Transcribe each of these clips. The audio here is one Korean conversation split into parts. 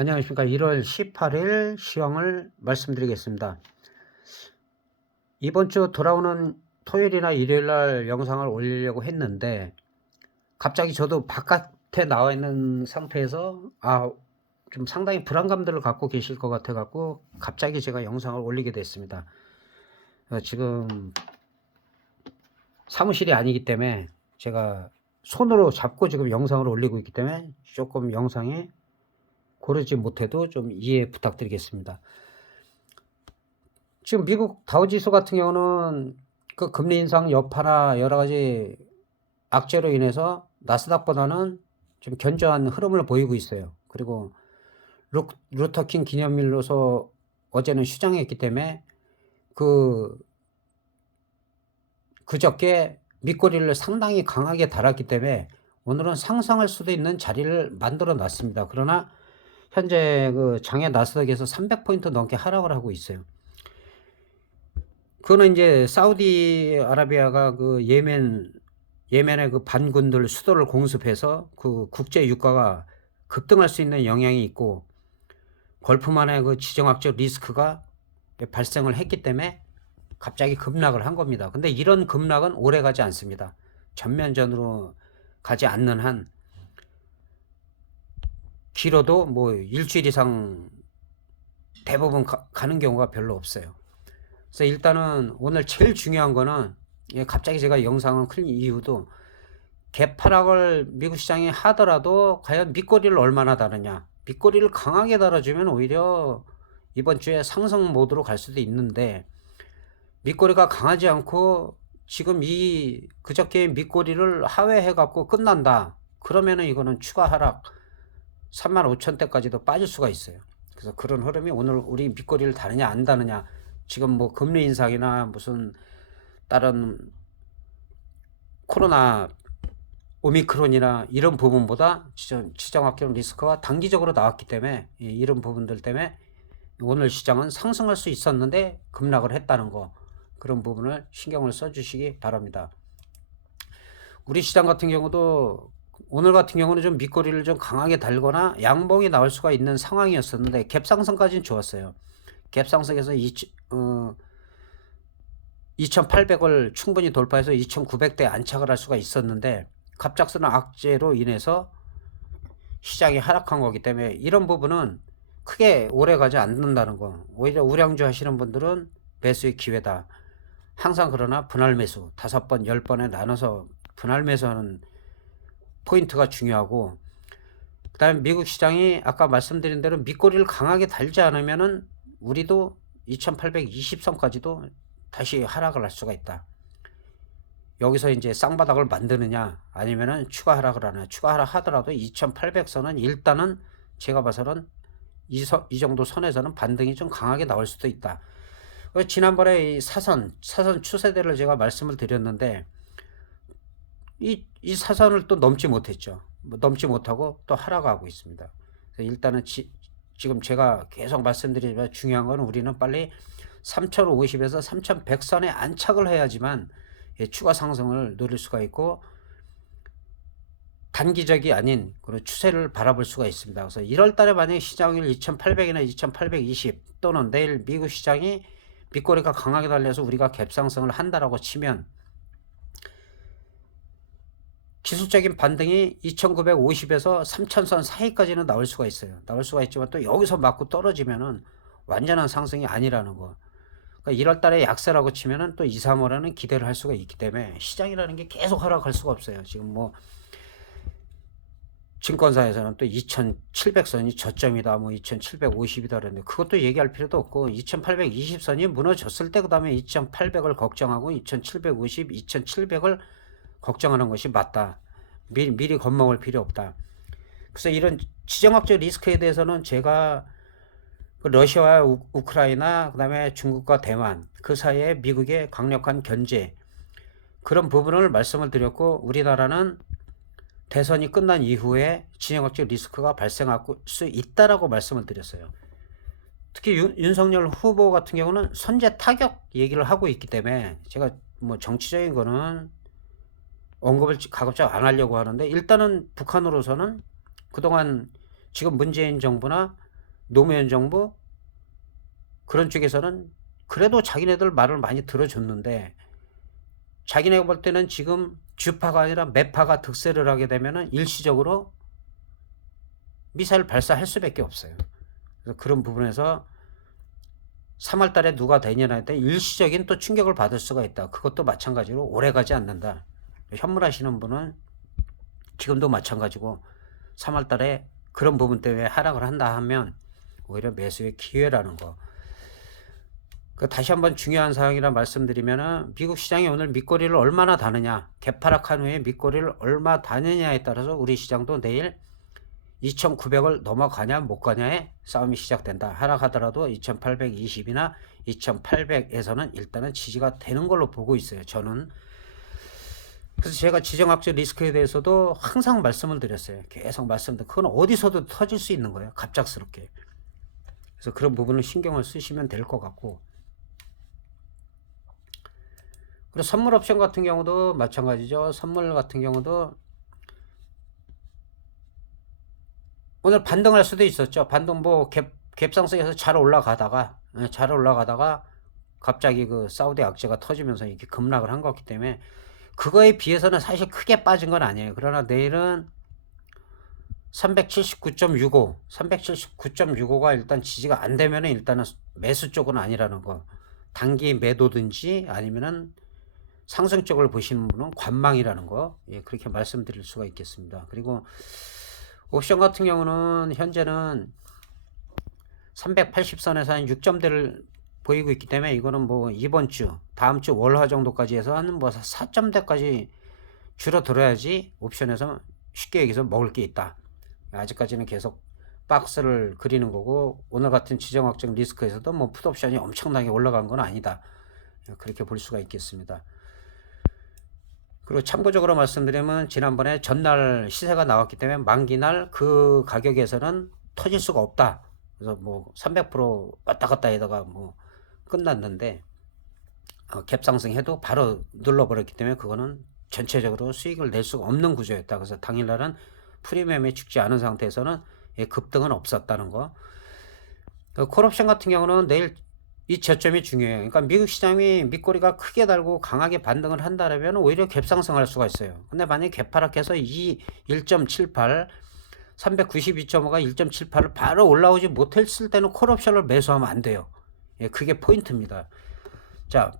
안녕하십니까. 1월 18일 시황을 말씀드리겠습니다. 이번 주 돌아오는 토요일이나 일요일 날 영상을 올리려고 했는데 갑자기 저도 바깥에 나와 있는 상태에서 좀 상당히 불안감들을 갖고 계실 것 같아 갖고 갑자기 제가 영상을 올리게 됐습니다. 지금 사무실이 아니기 때문에 제가 손으로 잡고 지금 영상을 올리고 있기 때문에 조금 영상에 고르지 못해도 좀 이해 부탁드리겠습니다. 지금 미국 다우지수 같은 경우는 그 금리 인상 여파나 여러 가지 악재로 인해서 나스닥보다는 좀 견조한 흐름을 보이고 있어요. 그리고 루터킹 기념일로서 어제는 휴장했기 때문에 그저께 밑거리를 상당히 강하게 달았기 때문에 오늘은 상승할 수도 있는 자리를 만들어 놨습니다. 그러나 현재 그 장외 나스닥에서 300포인트 넘게 하락을 하고 있어요. 그거는 이제 사우디아라비아가 그 예멘의 그 반군들 수도를 공습해서 그 국제 유가가 급등할 수 있는 영향이 있고 걸프만의 그 지정학적 리스크가 발생을 했기 때문에 갑자기 급락을 한 겁니다. 근데 이런 급락은 오래 가지 않습니다. 전면전으로 가지 않는 한 길어도 뭐 일주일 이상 대부분 가는 경우가 별로 없어요. 그래서 일단은 오늘 제일 중요한 거는 갑자기 제가 영상을 큰 이유도 개파락을 미국 시장이 하더라도 과연 밑거리를 얼마나 다느냐. 밑거리를 강하게 달아주면 오히려 이번 주에 상승 모드로 갈 수도 있는데 밑거리가 강하지 않고 지금 그저께 밑거리를 하회해 갖고 끝난다. 그러면은 이거는 추가 하락 35,000대까지도 빠질 수가 있어요. 그래서 그런 흐름이 오늘 우리 밑거리를 다느냐 안 다느냐, 지금 뭐 금리 인상이나 무슨 다른 코로나 오미크론이나 이런 부분보다 지정학적 리스크가 단기적으로 나왔기 때문에 이런 부분들 때문에 오늘 시장은 상승할 수 있었는데 급락을 했다는 거, 그런 부분을 신경을 써주시기 바랍니다. 우리 시장 같은 경우도 오늘 같은 경우는 좀 밑거리를 좀 강하게 달거나 양봉이 나올 수가 있는 상황이었었는데 갭상승까지는 좋았어요. 갭상승에서 2,800을 충분히 돌파해서 2,900대 안착을 할 수가 있었는데 갑작스러운 악재로 인해서 시장이 하락한 거기 때문에 이런 부분은 크게 오래 가지 않는다는 거. 오히려 우량주 하시는 분들은 매수의 기회다. 항상 그러나 분할 매수 5번 10번에 나눠서 분할 매수하는 포인트가 중요하고, 그 다음에 미국 시장이 아까 말씀드린 대로 밑거리를 강하게 달지 않으면은 우리도 2820선까지도 다시 하락을 할 수가 있다. 여기서 이제 쌍바닥을 만드느냐 아니면은 추가 하락을 하느냐. 추가 하락 하더라도 2800선은 일단은 제가 봐서는 이 정도 선에서는 반등이 좀 강하게 나올 수도 있다. 지난번에 이 사선 추세대를 제가 말씀을 드렸는데 이 사선을 또 넘지 못했죠. 넘지 못하고 또 하락하고 있습니다. 일단은 지금 제가 계속 말씀드리지만 중요한 건 우리는 빨리 3050에서 3100선에 안착을 해야지만 추가 상승을 노릴 수가 있고 단기적이 아닌 그런 추세를 바라볼 수가 있습니다. 그래서 1월 달에 만약에 시장을 2800이나 2820 또는 내일 미국 시장이 밑거리가 강하게 달려서 우리가 갭상승을 한다라고 치면 기술적인 반등이 2950에서 3000선 사이까지는 나올 수가 있어요. 나올 수가 있지만 또 여기서 맞고 떨어지면은 완전한 상승이 아니라는 거. 그러니까 1월 달에 약세라고 치면은 또 2, 3월에는 기대를 할 수가 있기 때문에 시장이라는 게 계속 하락할 수가 없어요. 지금 뭐 증권사에서는 또 2700선이 저점이다, 뭐 2750이다 그랬는데 그것도 얘기할 필요도 없고 2820선이 무너졌을 때 그 다음에 2800을 걱정하고 2750, 2700을 걱정하는 것이 맞다. 미리 겁먹을 필요 없다. 그래서 이런 지정학적 리스크에 대해서는 제가 러시아와 우크라이나, 그 다음에 중국과 대만, 그 사이에 미국의 강력한 견제, 그런 부분을 말씀을 드렸고, 우리나라는 대선이 끝난 이후에 지정학적 리스크가 발생할 수 있다라고 말씀을 드렸어요. 특히 윤석열 후보 같은 경우는 선제 타격 얘기를 하고 있기 때문에 제가 뭐 정치적인 거는 언급을 가급적 안 하려고 하는데, 일단은 북한으로서는 그동안 지금 문재인 정부나 노무현 정부 그런 쪽에서는 그래도 자기네들 말을 많이 들어줬는데, 자기네가 볼 때는 지금 주파가 아니라 매파가 득세를 하게 되면은 일시적으로 미사일 발사할 수밖에 없어요. 그래서 그런 부분에서 3월 달에 누가 되냐에 따라 일시적인 또 충격을 받을 수가 있다. 그것도 마찬가지로 오래 가지 않는다. 현물하시는 분은 지금도 마찬가지고 3월 달에 그런 부분 때문에 하락을 한다 하면 오히려 매수의 기회라는 거. 다시 한번 중요한 사항이라 말씀드리면은, 미국 시장이 오늘 밑거리를 얼마나 다느냐, 개파락한 후에 밑거리를 얼마 다느냐에 따라서 우리 시장도 내일 2900을 넘어가냐 못 가냐의 싸움이 시작된다. 하락하더라도 2820이나 2800에서는 일단은 지지가 되는 걸로 보고 있어요, 저는. 그래서 제가 지정학적 리스크에 대해서도 항상 말씀을 드렸어요. 계속 말씀드려. 그건 어디서도 터질 수 있는 거예요, 갑작스럽게. 그래서 그런 부분을 신경을 쓰시면 될 것 같고, 그리고 선물 옵션 같은 경우도 마찬가지죠. 선물 같은 경우도 오늘 반등할 수도 있었죠. 반등 뭐 갭상승에서 잘 올라가다가 갑자기 그 사우디 악재가 터지면서 이렇게 급락을 한 거기 때문에 그거에 비해서는 사실 크게 빠진 건 아니에요. 그러나 내일은 379.65가 일단 지지가 안 되면은 일단은 매수 쪽은 아니라는 거. 단기 매도든지 아니면은 상승 쪽을 보시는 분은 관망이라는 거. 예, 그렇게 말씀드릴 수가 있겠습니다. 그리고 옵션 같은 경우는 현재는 380선에서 한 6점대를 보이고 있기 때문에 이거는 뭐 이번 주, 다음 주 월화 정도까지 해서 한 뭐 4점대까지 줄어들어야지 옵션에서 쉽게 얘기해서 먹을 게 있다. 아직까지는 계속 박스를 그리는 거고, 오늘 같은 지정학적 리스크에서도 뭐 풋옵션이 엄청나게 올라간 건 아니다. 그렇게 볼 수가 있겠습니다. 그리고 참고적으로 말씀드리면, 지난번에 전날 시세가 나왔기 때문에 만기날 그 가격에서는 터질 수가 없다. 그래서 뭐 300% 왔다 갔다 해다가 뭐 끝났는데, 갭상승해도 바로 눌러버렸기 때문에 그거는 전체적으로 수익을 낼 수가 없는 구조였다. 그래서 당일날은 프리미엄이 죽지 않은 상태에서는 급등은 없었다는 거. 콜옵션 같은 경우는 내일 이 저점이 중요해요. 그러니까 미국 시장이 밑꼬리가 크게 달고 강하게 반등을 한다면 오히려 갭상승할 수가 있어요. 근데 만약에 갭하락해서 이 1.78, 392.5가 1.78을 바로 올라오지 못했을 때는 콜옵션을 매수하면 안 돼요. 예, 그게 포인트입니다. 자,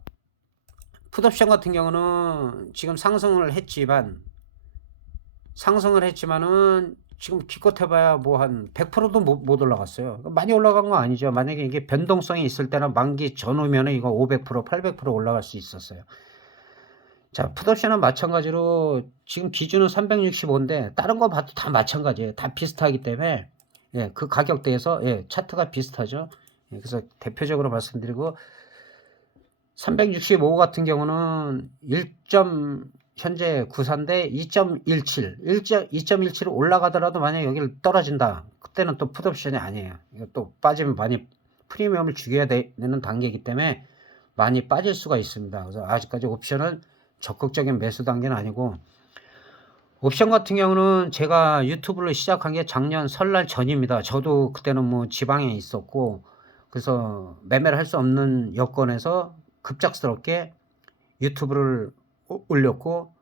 풋옵션 같은 경우는 지금 상승을 했지만은 지금 기껏 해봐야 뭐 한 100%도 못 올라갔어요. 많이 올라간 거 아니죠. 만약에 이게 변동성이 있을 때는 만기 전후면은 이거 500%, 800% 올라갈 수 있었어요. 자, 풋옵션은 마찬가지로 지금 기준은 365인데 다른 거 봐도 다 마찬가지예요. 다 비슷하기 때문에 예, 그 가격대에서 예, 차트가 비슷하죠. 예, 그래서 대표적으로 말씀드리고, 365 같은 경우는 현재 94인데 2.17 올라가더라도 만약에 여기를 떨어진다. 그때는 또 풋옵션이 아니에요. 이거 또 빠지면 많이 프리미엄을 죽여야 되는 단계이기 때문에 많이 빠질 수가 있습니다. 그래서 아직까지 옵션은 적극적인 매수 단계는 아니고, 옵션 같은 경우는 제가 유튜브를 시작한 게 작년 설날 전입니다. 저도 그때는 뭐 지방에 있었고, 그래서 매매를 할 수 없는 여건에서 급작스럽게 유튜브를 올렸고,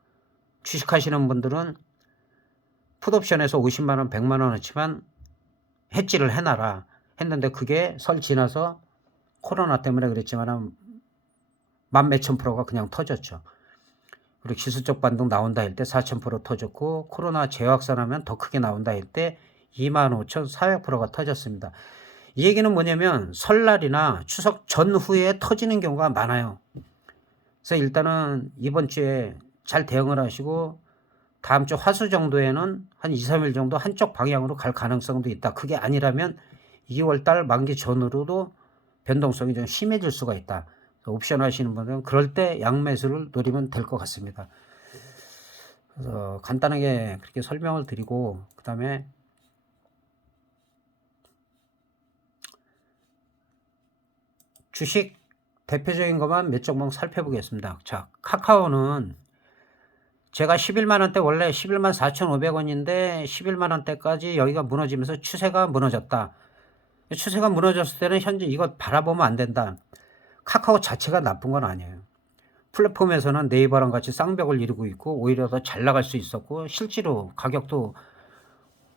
주식하시는 분들은 풋옵션에서 50만원, 100만원어치만 해지를 해놔라 했는데, 그게 설 지나서 코로나 때문에 그랬지만 만 몇천 프로가 그냥 터졌죠. 그리고 기술적 반등 나온다 할 때 4,000% 터졌고, 코로나 재확산하면 더 크게 나온다 할 때 25,400%가 터졌습니다. 이 얘기는 뭐냐면 설날이나 추석 전후에 터지는 경우가 많아요. 그래서 일단은 이번 주에 잘 대응을 하시고, 다음 주 화수 정도에는 한 2, 3일 정도 한쪽 방향으로 갈 가능성도 있다. 그게 아니라면 2월달 만기 전후로도 변동성이 좀 심해질 수가 있다. 옵션 하시는 분들은 그럴 때 양매수를 노리면 될 것 같습니다. 그래서 간단하게 그렇게 설명을 드리고, 그 다음에 주식 대표적인 것만 몇 종목 살펴보겠습니다. 자, 카카오는 제가 11만원대, 원래 11만 4,500원인데 11만원대까지 여기가 무너지면서 추세가 무너졌다. 추세가 무너졌을 때는 현재 이거 바라보면 안 된다. 카카오 자체가 나쁜 건 아니에요. 플랫폼에서는 네이버랑 같이 쌍벽을 이루고 있고 오히려 더 잘 나갈 수 있었고 실제로 가격도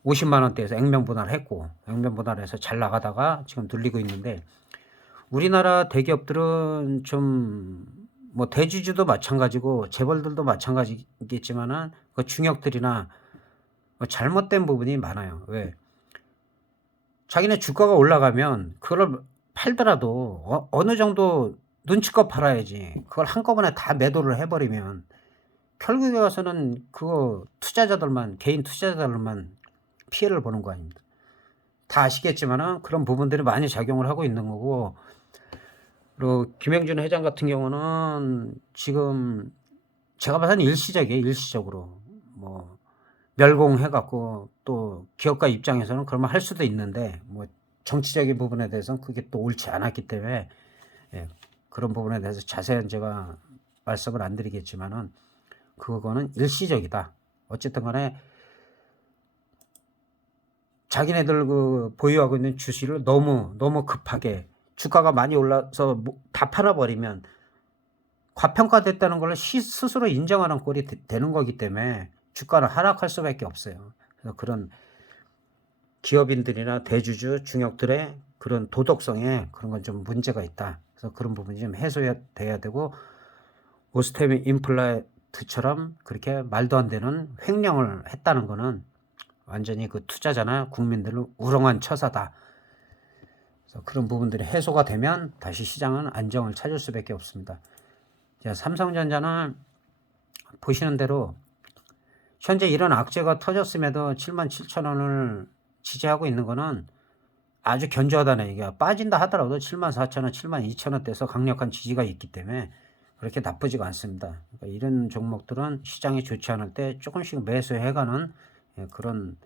50만 원대에서 액면분할했고 액면분할해서 잘 나가다가 지금 눌리고 있는데 우리나라 대기업들은 좀 뭐 대주주도 마찬가지고 재벌들도 마찬가지겠지만은 그 중역들이나 뭐 잘못된 부분이 많아요. 왜? 자기네 주가가 올라가면 그걸 팔더라도 어느 정도 눈치껏 팔아야지. 그걸 한꺼번에 다 매도를 해버리면 결국에 가서는 그거 투자자들만 개인 투자자들만 피해를 보는 거 아닙니까? 다 아시겠지만은 그런 부분들이 많이 작용을 하고 있는 거고 그리고 김영준 회장 같은 경우는 지금 제가 봐서는 일시적이에요. 일시적으로 뭐 멸공해 갖고 또 기업가 입장에서는 그러면 할 수도 있는데 뭐 정치적인 부분에 대해서는 그게 또 옳지 않았기 때문에 예, 그런 부분에 대해서 자세한 제가 말씀을 안 드리겠지만은 그거는 일시적이다. 어쨌든 간에 자기네들 그 보유하고 있는 주식을 너무 급하게 주가가 많이 올라서 다 팔아버리면 과평가됐다는 걸 스스로 인정하는 꼴이 되는 거기 때문에 주가는 하락할 수밖에 없어요. 그래서 그런 기업인들이나 대주주 중역들의 그런 도덕성에 그런 건 좀 문제가 있다. 그래서 그런 부분이 좀 해소돼야 되고 오스템 임플란트처럼 그렇게 말도 안 되는 횡령을 했다는 거는 완전히 그 투자자나 국민들을 우롱한 처사다. 그래서 그런 부분들이 해소가 되면 다시 시장은 안정을 찾을 수밖에 없습니다. 자, 삼성전자는 보시는 대로 현재 이런 악재가 터졌음에도 77,000원을 지지하고 있는 거는 아주 견조하다는 얘기야. 빠진다 하더라도 74,000원, 72,000원대에서 강력한 지지가 있기 때문에 그렇게 나쁘지가 않습니다. 그러니까 이런 종목들은 시장이 좋지 않을 때 조금씩 매수해가는 그런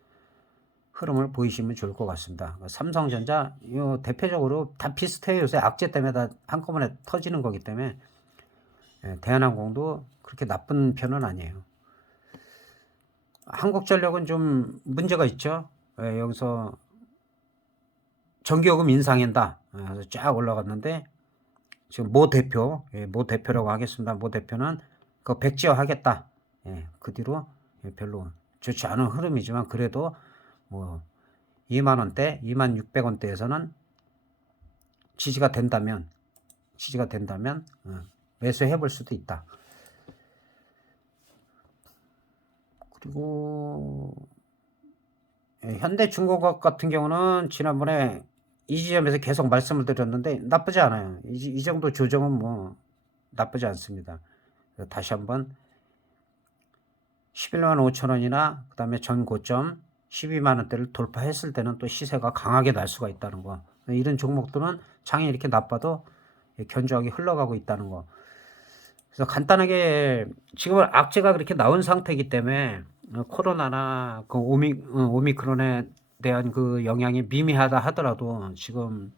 흐름을 보이시면 좋을 것 같습니다. 그러니까 삼성전자 이 대표적으로 다 비슷해요. 요새 악재 때문에 다 한꺼번에 터지는 거기 때문에 대한항공도 그렇게 나쁜 편은 아니에요. 한국전력은 좀 문제가 있죠. 여기서 전기요금 인상한다. 그래서 쫙 올라갔는데 지금 모 대표, 모 대표라고 하겠습니다. 모 대표는 그 백지화 하겠다. 그 뒤로 별로 좋지 않은 흐름이지만 그래도 뭐 2만 원대, 2만 600원대에서는 지지가 된다면 매수해 볼 수도 있다. 그리고 현대중공업 같은 경우는 지난번에 이 지점에서 계속 말씀을 드렸는데 나쁘지 않아요. 이 정도 조정은 뭐 나쁘지 않습니다. 다시 한번 11만 5천 원이나 그 다음에 전 고점 12만 원대를 돌파했을 때는 또 시세가 강하게 날 수가 있다는 거. 이런 종목들은 장이 이렇게 나빠도 견조하게 흘러가고 있다는 거. 그래서 간단하게 지금은 악재가 그렇게 나온 상태이기 때문에 코로나나 그 오미크론에 대한 그 영향이 미미하다 하더라도 지금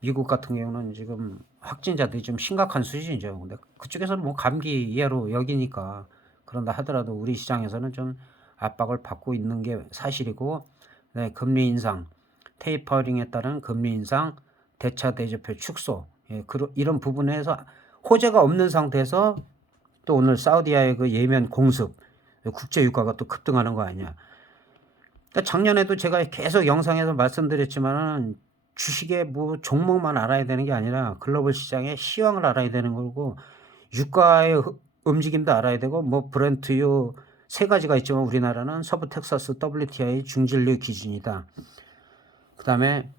미국 같은 경우는 지금 확진자들이 좀 심각한 수준이죠. 근데 그쪽에서는 뭐 감기 이하로 여기니까 그런다 하더라도 우리 시장에서는 좀 압박을 받고 있는 게 사실이고 네, 금리 인상, 테이퍼링에 따른 금리 인상, 대차 대조표 축소 이런 부분에서 호재가 없는 상태에서 또 오늘 사우디아의 그 예멘 공습 국제 유가가 또 급등하는 거 아니냐. 그러니까 작년에도 제가 계속 영상에서 말씀드렸지만은 주식의 뭐 종목만 알아야 되는 게 아니라 글로벌 시장의 시황을 알아야 되는 거고 유가의 움직임도 알아야 되고 뭐 브렌트유 세 가지가 있지만 우리나라는 서부 텍사스 WTI 중진류 기준이다. 그다음에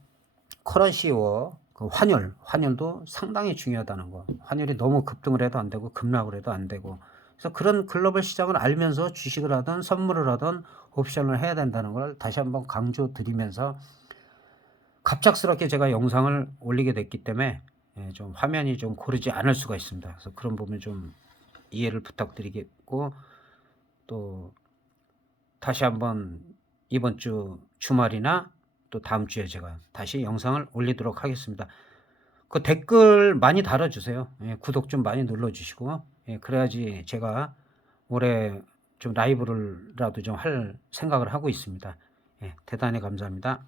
커런시워 그 환율도 상당히 중요하다는 거. 환율이 너무 급등을 해도 안 되고 급락을 해도 안 되고. 그래서 그런 글로벌 시장을 알면서 주식을 하든 선물을 하든 옵션을 해야 된다는 걸 다시 한번 강조드리면서 갑작스럽게 제가 영상을 올리게 됐기 때문에 좀 화면이 좀 고르지 않을 수가 있습니다. 그래서 그런 부분 좀 이해를 부탁드리겠고 또 다시 한번 이번 주 주말이나 또 다음 주에 제가 다시 영상을 올리도록 하겠습니다. 그 댓글 많이 달아주세요. 구독 좀 많이 눌러주시고 그래야지 제가 올해 좀 라이브를라도 좀 할 생각을 하고 있습니다. 대단히 감사합니다.